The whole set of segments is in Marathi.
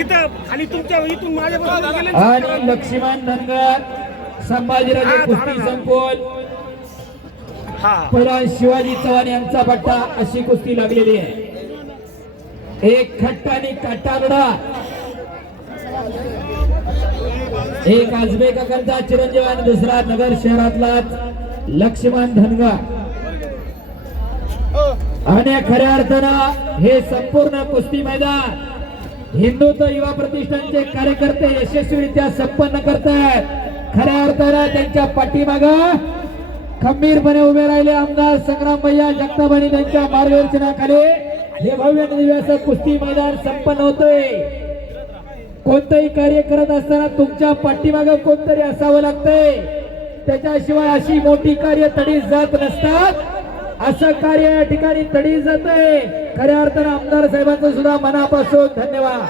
इथं खाली तुमच्या इथून आणि लक्ष्मण धनगर संभाजीराजे कुस्ती हा. पहिला शिवाजी चव्हाण यांचा पट्टा अशी कुस्ती लागलेली आहे. एक खट्टा आणि काटा लढा एक आजबे काकांचा चिरंजीव आणि दुसरा नगर शहरातलाच लक्ष्मण धनगर. आणि खऱ्या अर्थानं हे संपूर्ण कुस्ती मैदान हिंदुत्व युवा प्रतिष्ठानचे कार्यकर्ते यशस्वीरित्या संपन्न करतायत. खऱ्या अर्थानं त्यांच्या पाठीमाग खंबीरपणे उभे राहिले आमदार संग्राम भैया जगतापाणी त्यांच्या मार्गदर्शनाखाली हे भव्य दिव्याचं कुस्ती मैदान संपन्न होतंय. कोणतंही कार्य करत असताना तुमच्या पाठीमाग कोणतरी असावं लागतंय. त्याच्याशिवाय अशी मोठी कार्य तडी जात नसतात. असं कार्य या ठिकाणी तडी जात आहे खऱ्या अर्थानं आमदार साहेबांचं सुद्धा मनापासून धन्यवाद.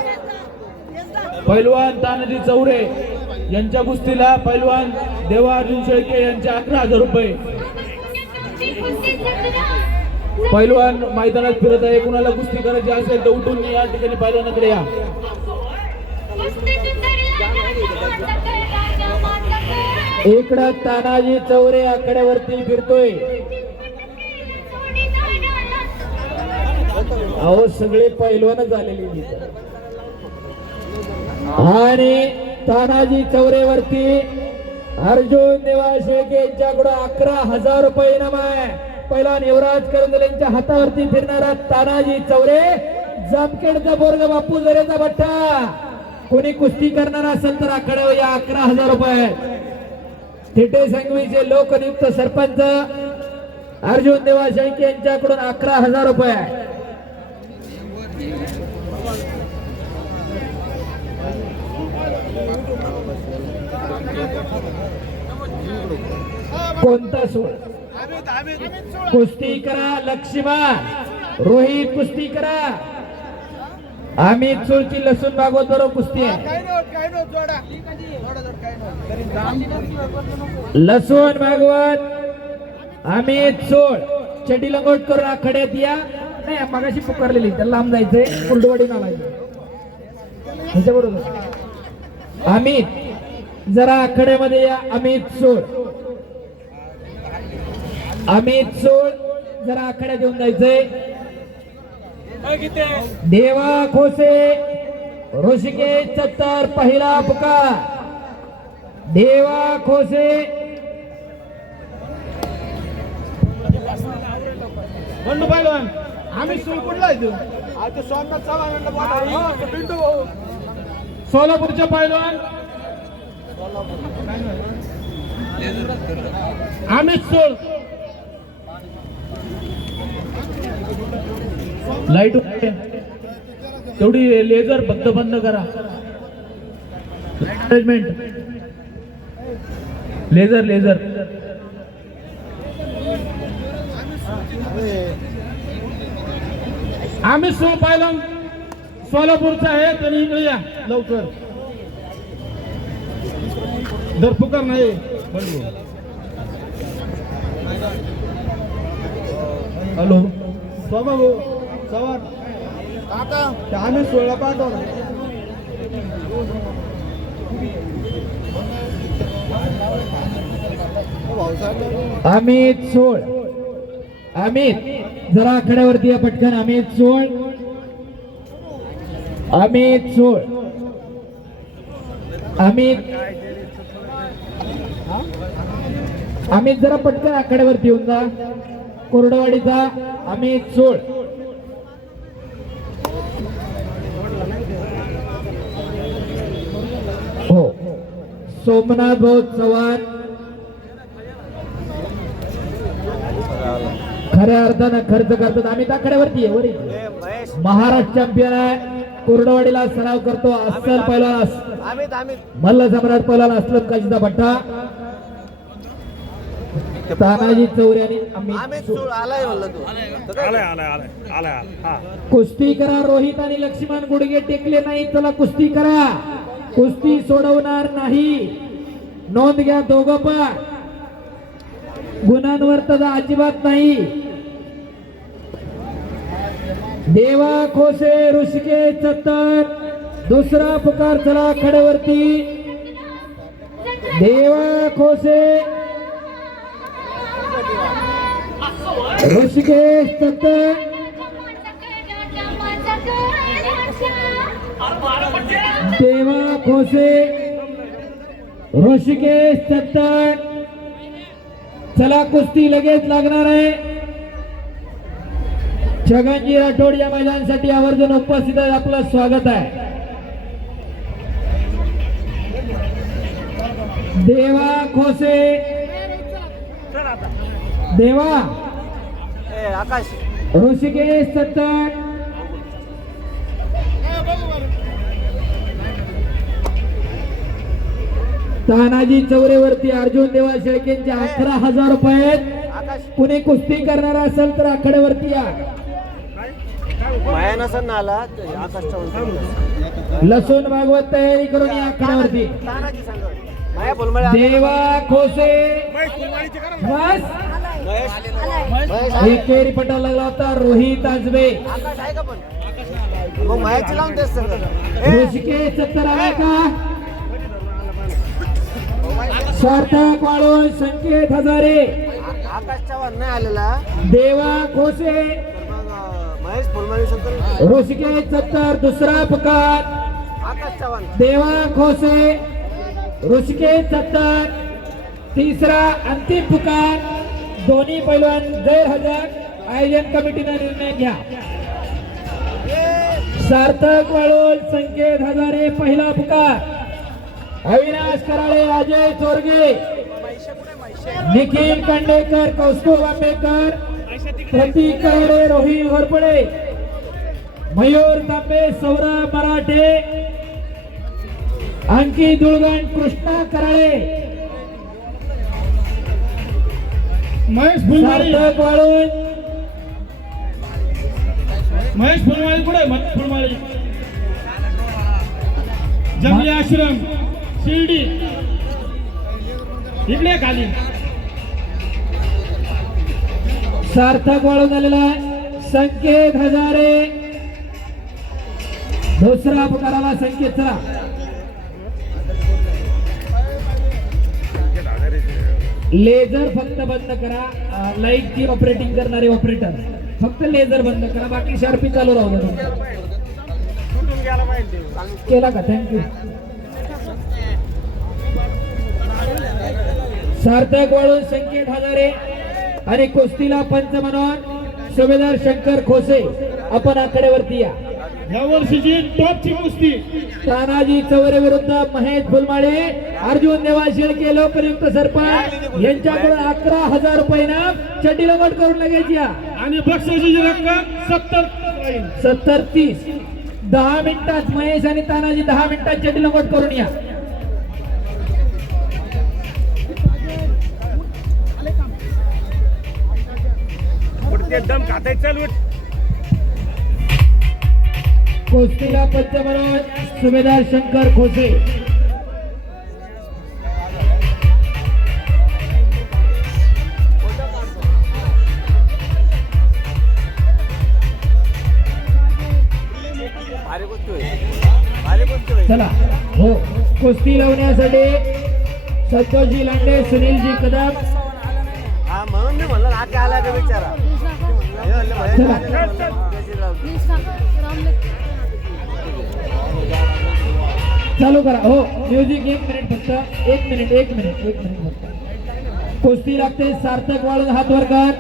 पैलवान तानाजी चौरे यांच्या कुस्तीला पैलवान देवा अर्जुन शेळके यांचे अकरा हजार रुपये. पैलवान मैदानात फिरत आहे. कुणाला कुस्ती करायची असेल तर उठून या ठिकाणी पैलवानाकडे या. इकडं तानाजी चौरे आकड्यावरती फिरतोय. अहो सगळे पैलवान झालेले आणि तानाजी चौरेवरती अर्जुन देवा शेळके यांच्याकडून अकरा हजार रुपये इनाम आहे. पहिला युवराज करंदल यांच्या हातावरती फिरणारा तानाजी चौरे जामखेडचा बोर्ग बापू जरेचा भट्टा. कोणी कुस्ती करणार असेल तर आकड्यावर या अकरा हजार रुपये. थिटे संघवीचे लोकनियुक्त सरपंच अर्जुन देवा शेळके यांच्याकडून अकरा हजार रुपये. कोणता सोळ कुस्ती करा लक्ष्मण. रोहित कुस्ती करा. आम्ही चोळची लसूण भागवत बरोबर कुस्ती आहे. लसूण भागवत आम्ही चोळ चडी लंगोट करून आखड्यात या. नाही मगाशी पुकारलेली. त्याला लांब जायचंय. कुर्डवाडी नाला ह्याच्या बरोबर अमित जरा आखड्यामध्ये या. अमित चोळ अमित सोळ जरा आखड्यात येऊन जायचंय. देवा खोसे ऋषिकेश सत्तर पहिला पुकार. देवा खोसे. बंडू पैलवान आम्ही चव्हाण पिंटू भाऊ सोलापूरच्या पैलवान अमित सोळ लाइट तेवढी लेझर फक्त बंद करा. मॅनेजमेंट लेझर लेझर आम्ही सो पाहिलं सोलापूरचा आहे तरी इकडे या. लवकर. दरपुकार नाही. हॅलो सोमा भाऊ चव्हाण काका आम्ही सोळा पाहतो अमित सोळ. अमित जरा आखड्यावरती या पटकन. अमित सोळ. अमित सोळ. अमित. अमित जरा पटकन आखाड्यावरती येऊन जा. कोरडवाडीचा अमित सोळ हो. सोमनाथ भाऊ चव्हाण. खऱ्या अर्थानं खर्च करतात. आम्ही आखाड्यावरती आहे वर. महाराष्ट्र चॅम्पियन आहे. कोरडवाडीला सराव करतो. अस्सल पहिला अमित अमित मल्ल सम्राट पहिला असलम काशीचा भट्टा. तानाजी चौरे आणि अमित अमित चूळ आलाय म्हणलं तू. आलाय आलाय आलाय आलाय हा. कुस्ती करा रोहित आणि लक्ष्मण गुडघे टेकले नाही चला कुस्ती करा. कुस्ती सोडवणार नाही. नोंद घ्या दोघं पण. गुणांवर तर अजिबात नाही. देवा खोसे ऋषिकेश सत्तर दुसरा पुकार चला कडेवरती देवा खोसे ऋषिकेश दत्त देवा खोसे ऋषिकेश दत्त चला कुस्ती लगेच लागणार आहे. छगनजी राठोड या मैदानासाठी आवर्जून उपस्थित आहे आपलं स्वागत आहे. देवा खोसे देवा आकाश. ऋषिकेश सत्तर. तानाजी चौरेवरती अर्जुन देवा शेळकेंचे अकरा हजार रुपये. कुणी कुस्ती करणार असेल तर आकड्यावरती या माया नसन ना आला आकाश चव्हाण लसूण भागवत तयारी करून या आकड्यावरती तानाजी सांग. माया बोलमळे देवा खोसे. बस. एकेरी पटा लागला होता रोहित आजबे का ऋषिकेश सत्तर आला सार्थक वाळून संकेत हजारे. देवा खोसे. ऋषिकेश सत्तर दुसरा पुकार. आकाश चव्हाण. देवा खोसे. ऋषिकेश सत्तर तिसरा अंतिम पुकार. दोन्ही पैलवान गैरहजर. आयोजन कमिटीने निर्णय घ्या. सार्थक वाळोल संकेत हजारे पहिला पुकार. अविनाश कराळे अजय चोरगे निखिल कांडेकर कौस्तुभ आंबेकर प्रतीक कराळे रोहित घोरपडे. मयूर तांबे सौरभ मराठे. अंकित दुळगण कृष्णा कराळे महेश वाळून. महेश फुलमाळी कुठे? महेश फुलमाळी जंगली आश्रम शिर्डी. इकडे खाली. सार्थक वाळून आलेला आहे. संकेत हजारे. दुसरा पुकाराला संकेत चला. लेझर फक्त बंद करा. लाईटची ऑपरेटिंग करणारे ऑपरेटर फक्त लेझर बंद करा. बाकी शार्पी चालू राहू केला का? थँक्यू सार्थक वाळून संकेत हजारे आणि कुस्तीला पंच म्हणून सुभेदार शंकर खोसे आपण आकडेवरती या. या वर्षीची टॉपची कुस्ती. तानाजी चौरे विरुद्ध महेश फुलमाळे अर्जुन देवा शेळके लोकयुक्त सरपंच यांच्याकडून अकरा हजार रुपये ना चड्डी लगट करून लगेच या. आणि बक्षिसाची रक्कम सत्तर सत्तर तीस. दहा मिनिटात महेश आणि तानाजी दहा मिनिटात चड्डी लगट करून या. एकदम खाताय चालू कुस्तीला पंच म्हणून सुभेदार शंकर खोसे. चला हो कुस्ती लावण्यासाठी संतोषजी लांडे सुनीलजी कदम. हा म्हणून चालू करा. हो म्युझिक एक मिनिट फक्त एक मिनिट एक मिनिट एक मिनिट फक्त. कुस्ती लागते सार्थक वाळून हात वर कर.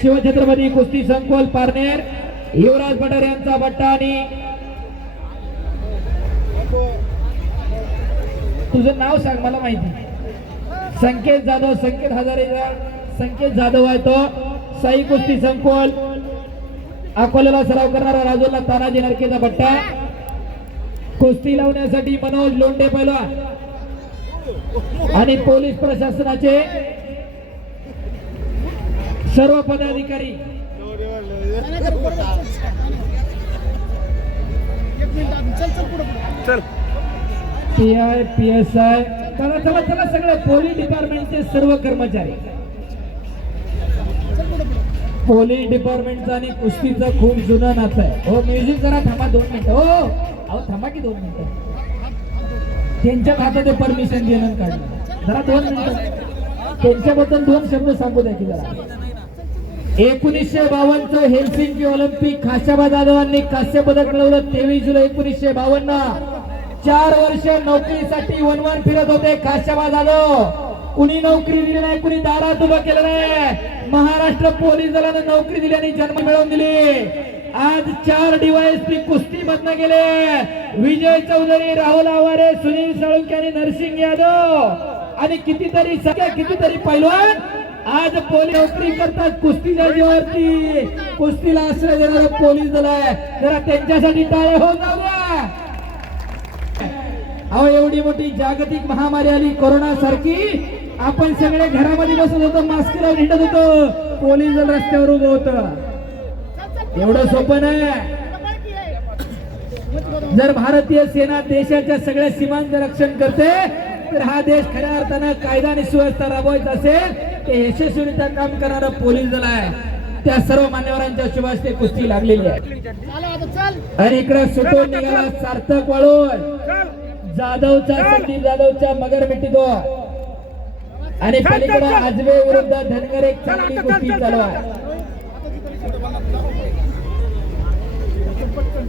शिवछत्रपती कुस्ती संकुल पारनेर. युवराज पठार यांचा बट्टा आणि तुझं नाव सांग मला माहिती. संकेत जाधव संकेत हजारे संकेत जाधव आहे तो. साई कुस्ती संकुल. अकोल्याला सराव करणारा राजूला तानाजी नरकेचा बट्टा. कुस्ती लावण्यासाठी मनोज लोंढे पैलवान आणि पोलीस प्रशासनाचे सर्व पदाधिकारी. चल P I P S I चला चला चला सगळे पोलीस डिपार्टमेंटचे सर्व कर्मचारी. पोलीस डिपार्टमेंटचं आणि कुस्तीचं खूप जुनं नातं आहे. हो म्युझिक जरा थांबा दोन मिनिटं. हो. अहो थांबा की दोन मिनिटं. त्यांच्याच हातात परमिशन घेणं काढलं जरा दोन मिनिटं. त्यांच्याबद्दल दोन शब्द सांगू द्या की जरा. एकोणीसशे बावन्नचं हेल्सिंकी ऑलिम्पिक खाशाबा जाधवांनी कांस्य पदक मिळवलं तेवीस जुलै एकोणीसशे बावन्न. चार वर्ष नोकरीसाठी वनवन फिरत होते खाशाबा जाधव कुणी नोकरी दिली नाही कुणी दारात उभं केलं नाही. महाराष्ट्र पोलीस दलानं नोकरी दिली आणि जन्म मिळवून दिली. आज चार डिवायस कुस्ती मधन गेले. विजय चौधरी राहुल आवारे सुनील साळुंके आणि नरसिंग यादव. आणि कितीतरी सगळ्या कितीतरी पैलवान आज पोलीस नोकरी करतात कुस्तीच्या जीवावरती. कुस्तीला आश्रय देणारं पोलीस दल आहे. जरा त्यांच्यासाठी टाळे हो जाऊया अहो एवढी मोठी जागतिक महामारी आली कोरोना सारखी. आपण सगळे घरामध्ये बसत होतो मास्क लावून हिंडत होतो. पोलीस दल रस्त्यावर उभं होतं. एवढं सोपं नाही. जर भारतीय सेना देशाच्या सगळ्या सीमांचं रक्षण करते तर हा देश खऱ्या अर्थानं कायदा आणि सुव्यवस्था राबवायचा असेल ते यशस्वीरित्या काम करणारं पोलीस दल आहे. त्या सर्व मान्यवरांच्या शुभास ते कुस्ती लागलेली आहे. आणि इकडे सुटून निघाला सार्थक वाळून. जाधवचा संदीप जाधवच्या मगर मिट्टी आणि पलीकडे आजवे विरुद्ध धनगर एक चांगली कुस्ती चालू आहे.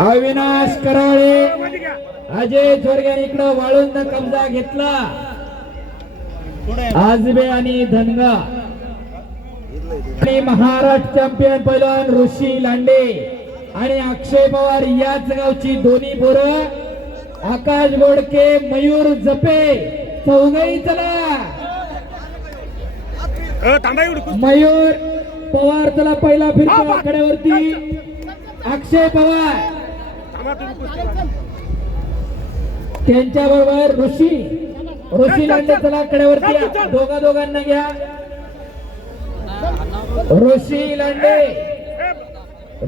अविनाश कराळे. अजय चोरग्याने इकडं वाळून कब्जा घेतला. आजबे आणि धनगा. महाराष्ट्र चॅम्पियन पैलवान ऋषी लांडे आणि अक्षय पवार याच गावची दोन्ही पोरं. आकाश गोडके मयूर जपे चौघही चला. मयूर पवार चला पहिला फिरतो आकड्यावरती अक्षय पवार. त्यांच्या बरोबर ऋषी ऋषी लांडे चला. कड्यावरती या. दोघा दोघांना घ्या. ऋषी लांडे.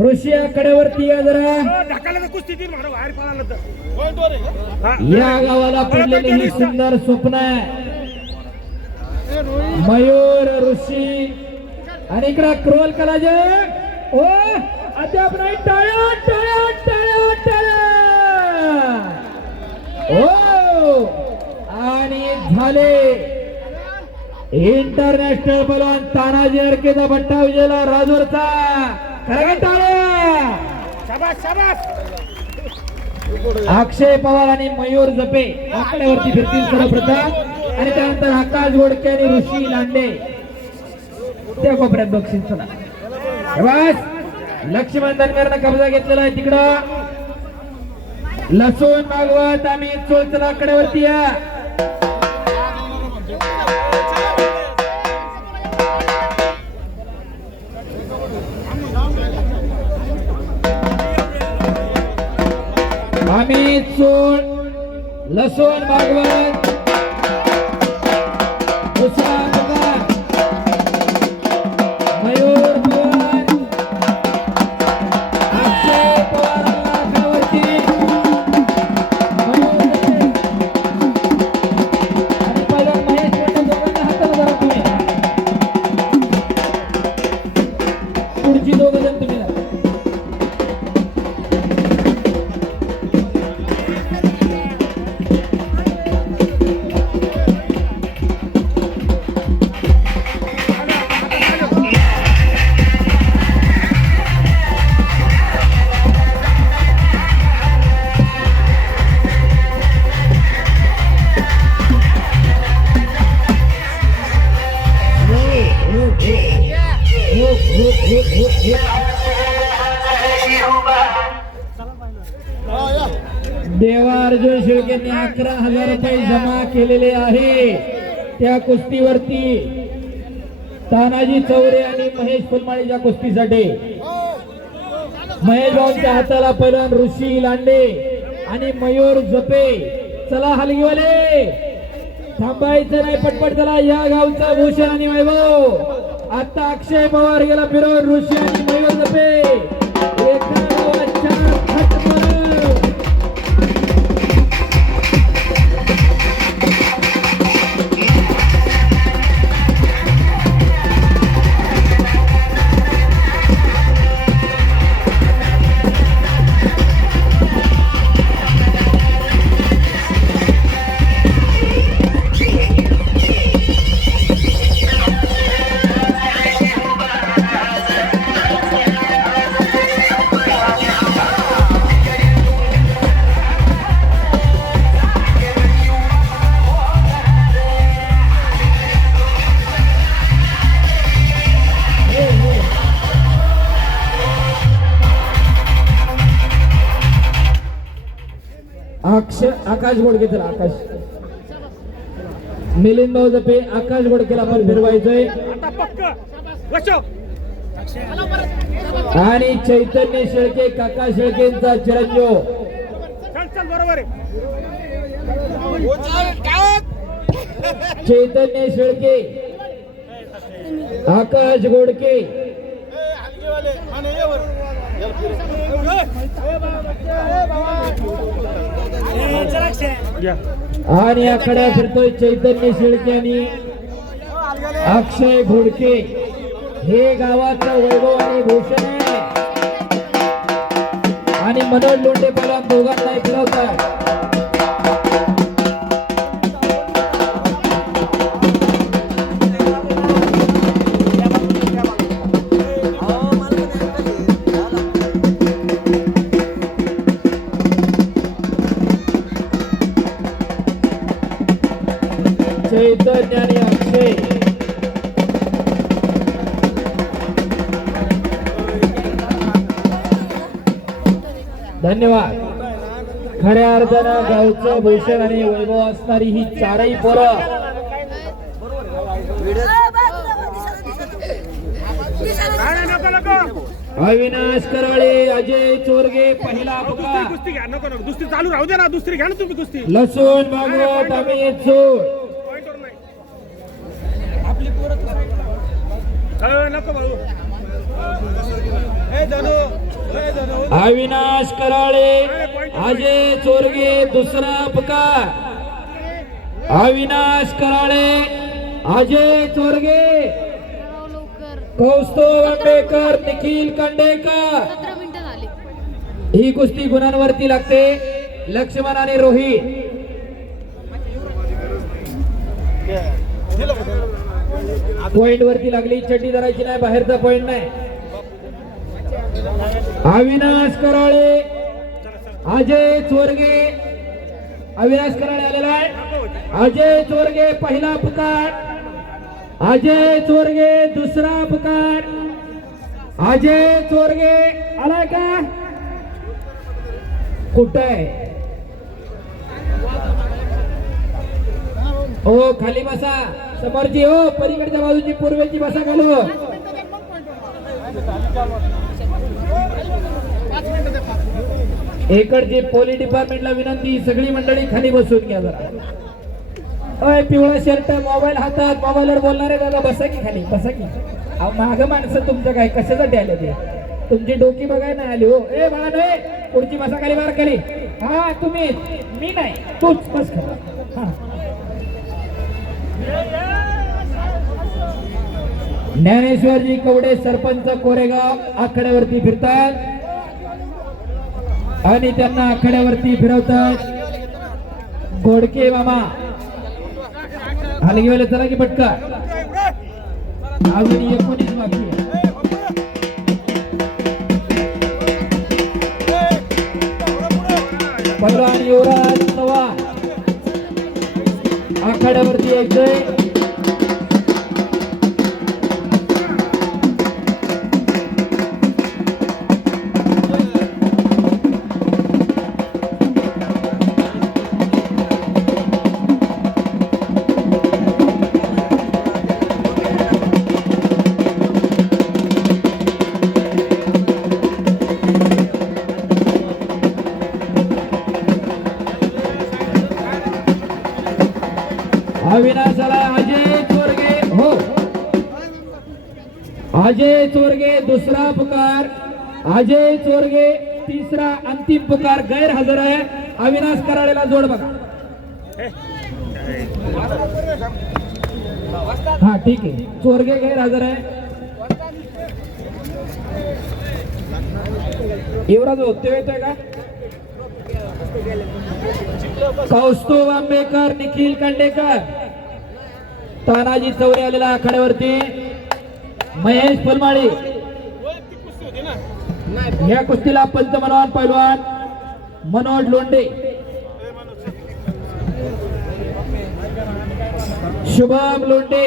ऋषी या कड्यावरती या जरा. या गावाला पडलेली ही सुंदर स्वप्न आहे. मयूर ऋषी आणि इकडं क्रोल कलाजे ओ अद्याप नाही. टाळ्या टाळ्या टाळ्या. आणि झाले. इंटरनॅशनल बलवान तानाजी अडकेचा भट्टा विजयला टाळ्या अक्षय पवार आणि मयूर जपे आकड्यावरती फिरतील सर्वप्रथम. आणि त्यानंतर आकाश गोडके आणि ऋषी लांडे. त्या कोपऱ्यात बक्षीस चला. लक्ष्मण धनगरनं कब्जा घेतलेला आहे तिकडं. लसूण मागवत आम्ही चोळचला आकड्यावरती या. आम्ही चोळ लसूण मागवत. अकरा हजार रुपये जमा केलेले आहे. त्या कुस्तीवरती तानाजी चौरे आणि महेश फुलमाळीच्या कुस्तीसाठी. महेश भाऊंच्या हाताला पहिलवान ऋषी लांडे आणि मयूर जपे चला हलगीवाले. थांबायचं नाही पटपट चला. या गावचा भूषण आणि वैभव. आता अक्षय पवार गेला फिरवून ऋषी आणि मयूर झोपे. अक्ष आकाश गोडकेचा आकाश. मिलिंद भाऊ जपे आकाश गोडकेला आपण फिरवायचंय. आणि चैतन्य शेळके काका शेळकेंचा चिरंजीव. बरोबर चैतन्य शेळके आकाश गोडके. आणि आकडा फिरतोय चैतन्य शेळके आणि अक्षय घोडके हे गावाचं वैभव आणि भूषण आहे. आणि मनोज लोंढे पहिला दोघांना होतं. धन्यवाद. खऱ्या अर्थानं गावचं भूषण आणि वैभव असणारी ही चारही पोरं. अविनाश कराळे अजय चोरगे पहिला अपघात घ्या नको नको. दुसरी चालू राहू दे ना. दुसरी घ्या ना तुम्ही कुस्ती. लसूण भागवत अमित चोर पॉइंटवर नाही. आपली पोरं नको भाऊ अविनाश कराळे अजय चोरगे दुसरा अपघात अविनाश कराळे अजय चोरगे. कौस्तुभ आंबेकर निखिल कंडेकर. ही कुस्ती गुणांवरती लागते. लक्ष्मण आणि रोहित. पॉइंट वरती लागली. चड्डी धरायची नाही बाहेरचा पॉइंट नाही. अविनाश कराळे अजय चोरगे. अविनाश कराळे आलेला आहे. अजय चोरगे पहिला पुकार. अजय चोरगे दुसरा पुकार. अजय चोरगे आलाय का? कुठं आहे? हो खाली बसा. समोरची हो पलीकडच्या बाजूची पूर्वेची बसा घालू इकडची पोलीस डिपार्टमेंटला विनंती सगळी मंडळी खाली बसून घ्या जरा. अय पिवळा शर्ट मोबाईल हातात मोबाईलवर बोलणारे दादा बसा की खाली बसा की. अहो माग माणसं तुमचं काय कशासाठी आलं ते? तुमची डोकी बघाय नाही आली हो. ए बाळा नये पुढची बसा खाली मार खाली. हा तुम्ही मी नाही. तूच बस खाली. हा. ज्ञानेश्वरजी कवडे सरपंच कोरेगाव आखड्यावरती फिरतात. आणि त्यांना आखाड्यावरती फिरवतात गोडके मामा. हलगीवाले चला की पटका अजून एकोणीस बाकी आहे. आणि युवराज चव्हाण. आखाड्यावरती यायचंय पुकार. अजय चोरगे तिसरा अंतिम पुकार गैरहजर आहे. अविनाश कराळेला जोड बघा. हा ठीक आहे. चोरगे गैरहजर आहे. युवराज होते येतोय का? कौस्तुभ आंबेकर निखिल कांडेकर. तानाजी चौरे आलेला आखाड्यावरती. महेश फुलमाळी. या कुस्तीला पंचमनवान पैलवान मनोज लोंडे शुभम लोंडे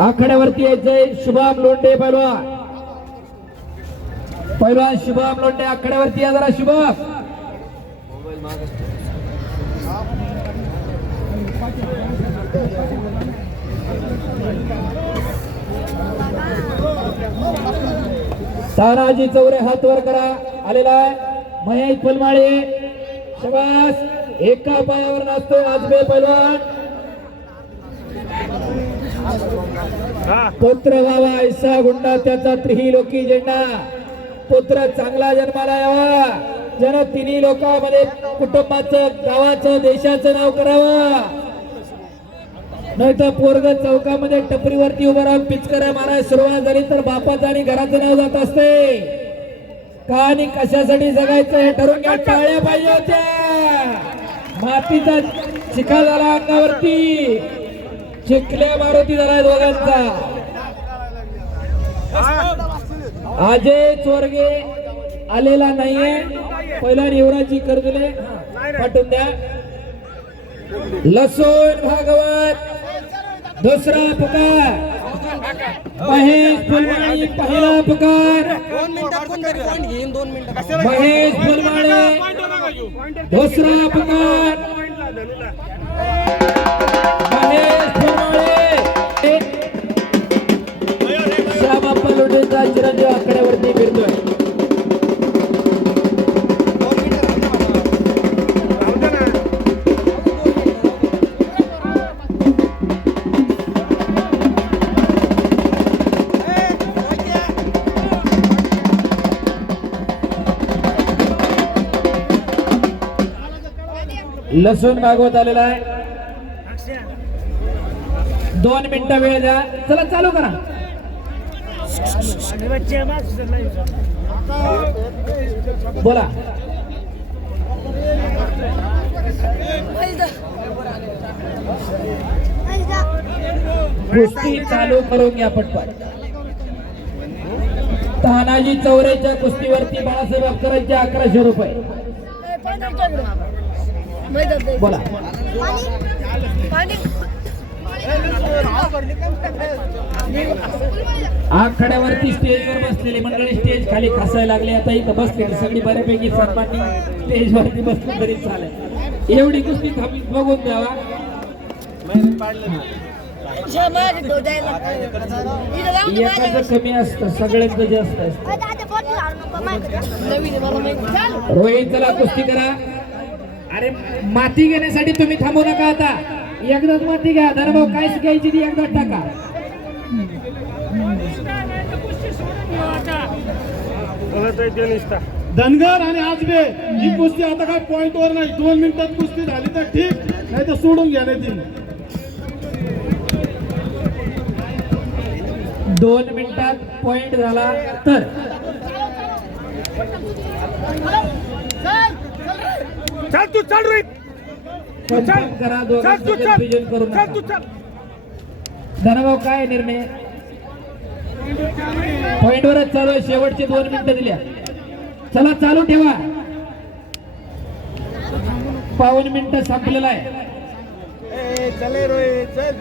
आखाड्यावरती यायचंय शुभम लोंडे पैलवान. पैलवान शुभम लोंडे आखाड्यावरती या जरा शुभम. तानाजी चौरे हात वर करा. आलेला आहे. महेश फुलमाळे. शबास एका पायावर नाचतोय आजबे पैलवान. पुत्र व्हावा ऐसा गुंडा त्याचा त्रिही लोकी झेंडा. पुत्र चांगला जन्माला यावा. जन तिन्ही लोकांमध्ये कुटुंबाचं गावाचं देशाचं नाव करावं. नाही तर पोरग चौकामध्ये टपरीवरती उभं राहून पिचकऱ्या मारायला सुरुवात झाली तर बापाचं आणि घराचं नाव जात असते. का आणि कशासाठी जगायचं हे ठरवून घ्या टाळ्या पाहिजे होत्या. मातीचा चिखा झाला अंगावरती. चिखल्या मारुती झालाय दोघांचा. अजय चोरगे आलेला नाहीये. पहिला युवराजी कर्जुले पाठवून द्या. लसूण भागवत. दुसरा पुकार। महेश फुलमाळी पहिला पुकार। महेश फुलमाळे दुसरा पुकार। महेश फुलमाळे। श्यामाप्पा लोटेचा चिरंजीव लसूण भागवत आलेला आहे. दोन मिनिटं वेळ द्या. चला चालू करा. बोला. कुस्ती चालू करून घ्या पटपट. तानाजी चौरेच्या कुस्तीवरती बाळासाहेब अकराचे अकराशे रुपये. बोला. आखाड्यावरती स्टेजवर बसलेली मंडळी स्टेज खाली खासायला लागली. आता इथं बसले सगळी बऱ्यापैकी सन्मानी स्टेजवरती बसली तरी चालेल. एवढी कुस्ती थांबी बघून द्यावा. कमी असतं सगळ्यांचं जास्त असत. रोहित चला कुस्ती करा. अरे माती घेण्यासाठी तुम्ही थांबू नका आता. एकदाच माती घ्या. धनभाऊ काय शिकायची ती एकदा टाका. धनगर आणि आजबे ही कुस्ती आता काय पॉइंट वर नाही. दोन मिनिटात कुस्ती झाली तर ठीक नाही तर सोडून घ्या नाही ती दोन मिनिटात पॉइंट झाला तर. चल तू चल रोहित. चल दोघांचं तू चल. confusion करू चल तू नका चल. धनभाऊ काय निर्णय? पॉइंट वरच चालू आहे. शेवटचे दोन मिनिटं दिल्या. चला चालू ठेवा. पावन मिनिटं संपलेला आहे. चले रोहित चल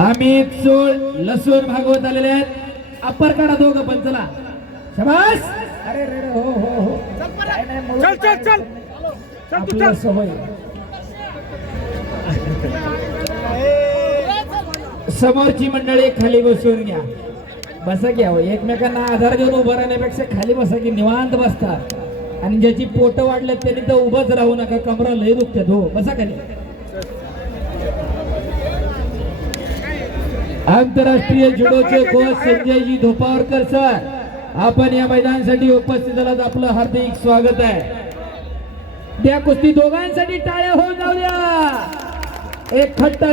आम्ही चोळ लसूण भागवत आलेले आहेत. अप्पर काढा दोघं पण चला. शबास! अरे रे रे, हो हो हो. काय नाही, मुळं चल चल चल. चल तू आपलं चल. सवय समोरची मंडळी खाली बसून घ्या. बसा घ्या हो. एकमेकांना आधार घेऊन उभं राहण्यापेक्षा खाली बसा की निवांत बसता. आणि ज्याची पोट वाढले त्यांनी तर उभंच राहू नका कमरा लय दुखतात हो. बसा खाली. आंतरराष्ट्रीय जुडोचे कोच संजयजी धोपावरकर सर. आपण या मैदानासाठी उपस्थित झालात. आपलं हार्दिक स्वागत आहे. त्या कुस्ती दोघांसाठी टाळ्या होऊन जाऊया एक खट्टा